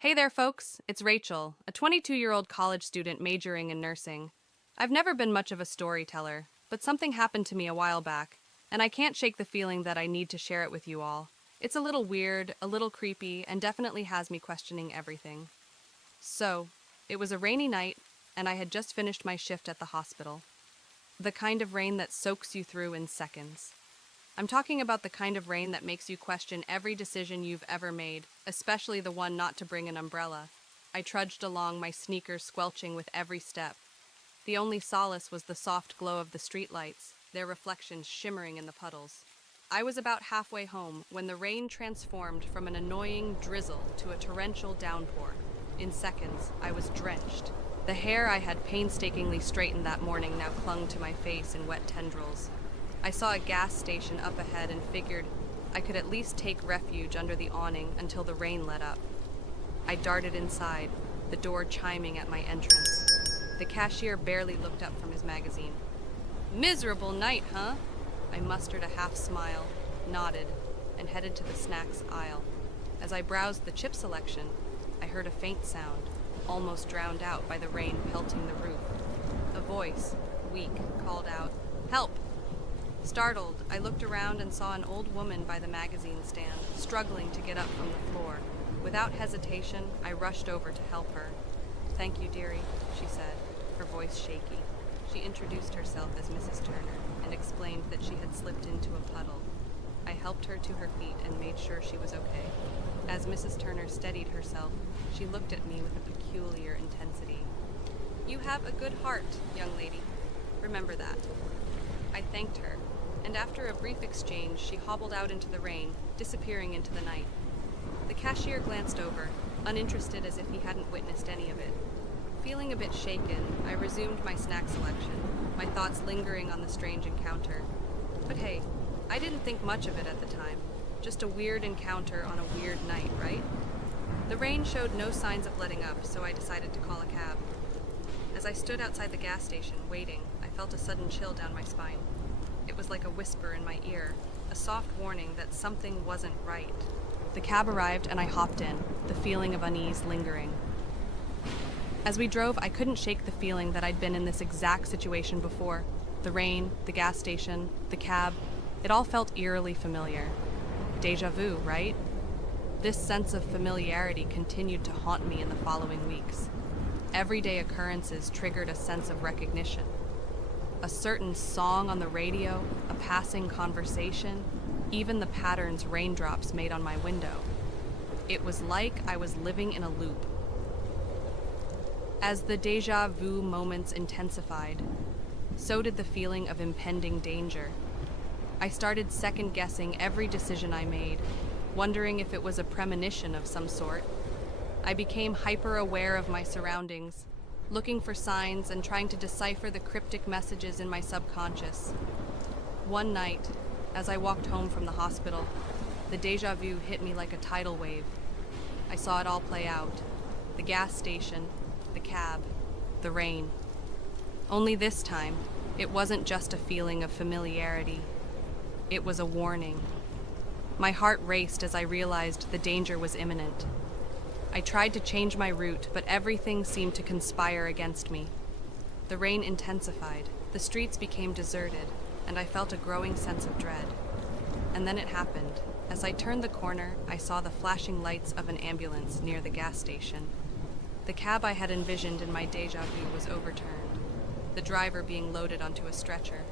Hey there, folks. It's Rachel, a 22-year-old college student majoring in nursing. I've never been much of a storyteller, but something happened to me a while back, and I can't shake the feeling that I need to share it with you all. It's a little weird, a little creepy, and definitely has me questioning everything. So, it was a rainy night, and I had just finished my shift at the hospital. The kind of rain that soaks you through in seconds. I'm talking about the kind of rain that makes you question every decision you've ever made, especially the one not to bring an umbrella. I trudged along, my sneakers squelching with every step. The only solace was the soft glow of the streetlights, their reflections shimmering in the puddles. I was about halfway home when the rain transformed from an annoying drizzle to a torrential downpour. In seconds, I was drenched. The hair I had painstakingly straightened that morning now clung to my face in wet tendrils. I saw a gas station up ahead and figured I could at least take refuge under the awning until the rain let up. I darted inside, the door chiming at my entrance. The cashier barely looked up from his magazine. "Miserable night, huh?" I mustered a half smile, nodded, and headed to the snacks aisle. As I browsed the chip selection, I heard a faint sound, almost drowned out by the rain pelting the roof. A voice, weak, called out, "Help!" Startled, I looked around and saw an old woman by the magazine stand, struggling to get up from the floor. Without hesitation, I rushed over to help her. "Thank you, dearie," she said, her voice shaky. She introduced herself as Mrs. Turner and explained that she had slipped into a puddle. I helped her to her feet and made sure she was okay. As Mrs. Turner steadied herself, she looked at me with a peculiar intensity. "You have a good heart, young lady. Remember that." I thanked her, and after a brief exchange, she hobbled out into the rain, disappearing into the night. The cashier glanced over, uninterested as if he hadn't witnessed any of it. Feeling a bit shaken, I resumed my snack selection, my thoughts lingering on the strange encounter. But hey, I didn't think much of it at the time. Just a weird encounter on a weird night, right? The rain showed no signs of letting up, so I decided to call a cab. As I stood outside the gas station, waiting, I felt a sudden chill down my spine. It was like a whisper in my ear, a soft warning that something wasn't right. The cab arrived and I hopped in, the feeling of unease lingering. As we drove, I couldn't shake the feeling that I'd been in this exact situation before. The rain, the gas station, the cab, it all felt eerily familiar. Deja vu, right? This sense of familiarity continued to haunt me in the following weeks. Everyday occurrences triggered a sense of recognition. A certain song on the radio, a passing conversation, even the patterns raindrops made on my window. It was like I was living in a loop. As the deja vu moments intensified, so did the feeling of impending danger. I started second-guessing every decision I made, wondering if it was a premonition of some sort. I became hyper-aware of my surroundings, looking for signs and trying to decipher the cryptic messages in my subconscious. One night, as I walked home from the hospital, the deja vu hit me like a tidal wave. I saw it all play out. The gas station, the cab, the rain. Only this time, it wasn't just a feeling of familiarity. It was a warning. My heart raced as I realized the danger was imminent. I tried to change my route, but everything seemed to conspire against me. The rain intensified, the streets became deserted, and I felt a growing sense of dread. And then it happened. As I turned the corner, I saw the flashing lights of an ambulance near the gas station. The cab I had envisioned in my deja vu was overturned, the driver being loaded onto a stretcher.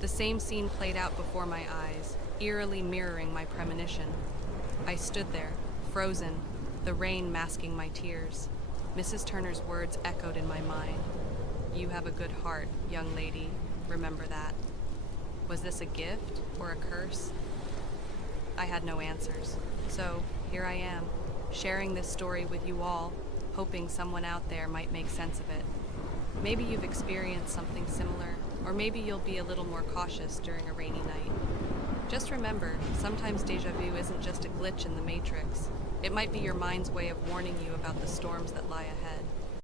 The same scene played out before my eyes, eerily mirroring my premonition. I stood there, frozen, the rain masking my tears. Mrs. Turner's words echoed in my mind. "You have a good heart, young lady. Remember that." Was this a gift or a curse? I had no answers. So, here I am, sharing this story with you all, hoping someone out there might make sense of it. Maybe you've experienced something similar, or maybe you'll be a little more cautious during a rainy night. Just remember, sometimes deja vu isn't just a glitch in the matrix. It might be your mind's way of warning you about the storms that lie ahead.